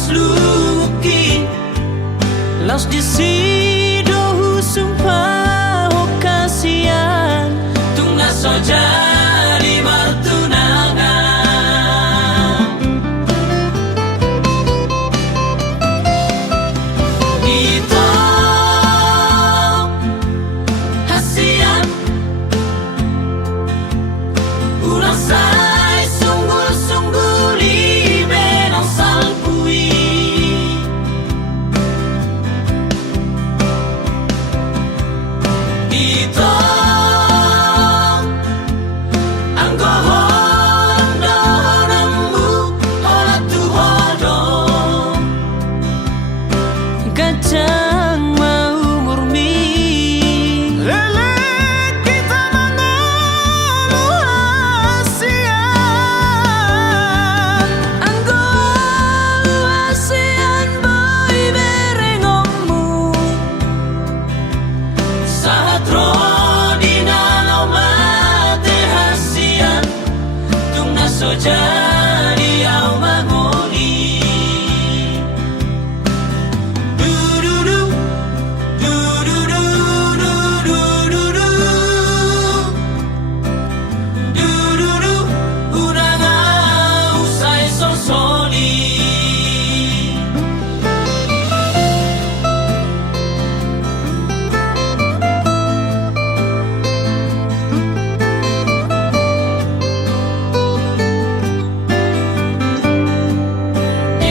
hasluki Los decido sumpah kasihan tung naso jadi bertunangan itu hasian ulang say sungguh-sungguh libe nang salpui ito ang gohondonamu ola tuhodo kacang mau murmi lele kita mangolu hasian anggo hasian boy berengomu saat rodi nalau mate hasian tung naso jadi au mangoli du-du-du, du-du-du, du-du-du, du-du-du, urang au say sosoli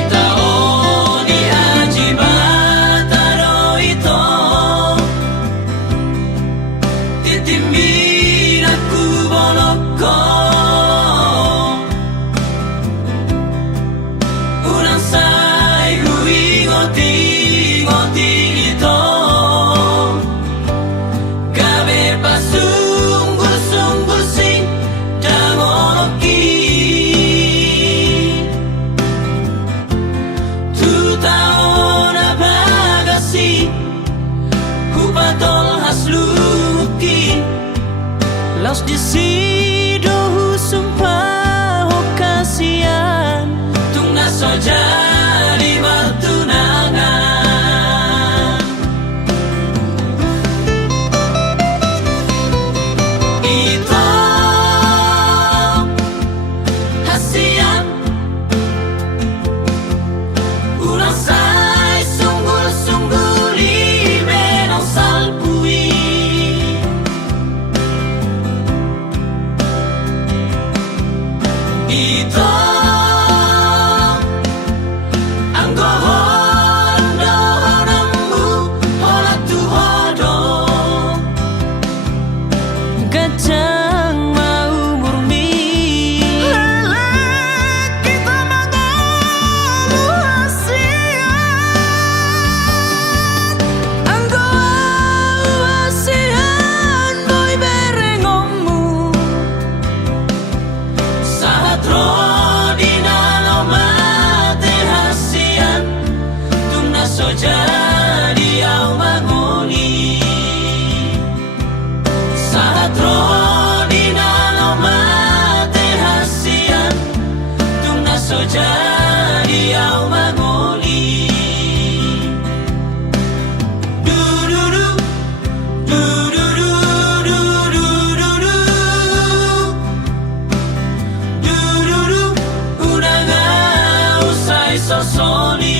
Itaoni ajibataro ito titimbin aku boloko Unang say huingoti-ngoti ito gabe pasunggur-sunggur sing dangoki tu tahun bagasi kupatol hasluki Los decido sumpah kasihan tung naso jadi bertunangan itu hasian ulang say sungguh-sungguh libe nang salpui itu ang gohondonamu ola tuhodo kacang mau murmi lele kita mangolu hasian anggo hasian boy berengomu saat rodi nalau mate hasian tung naso jadi au mangoli saat rodi nalau mate hasian tung naso jadi au mangoli du-du-du, du-du-du, du-du-du, du-du-du, urang au say sosoli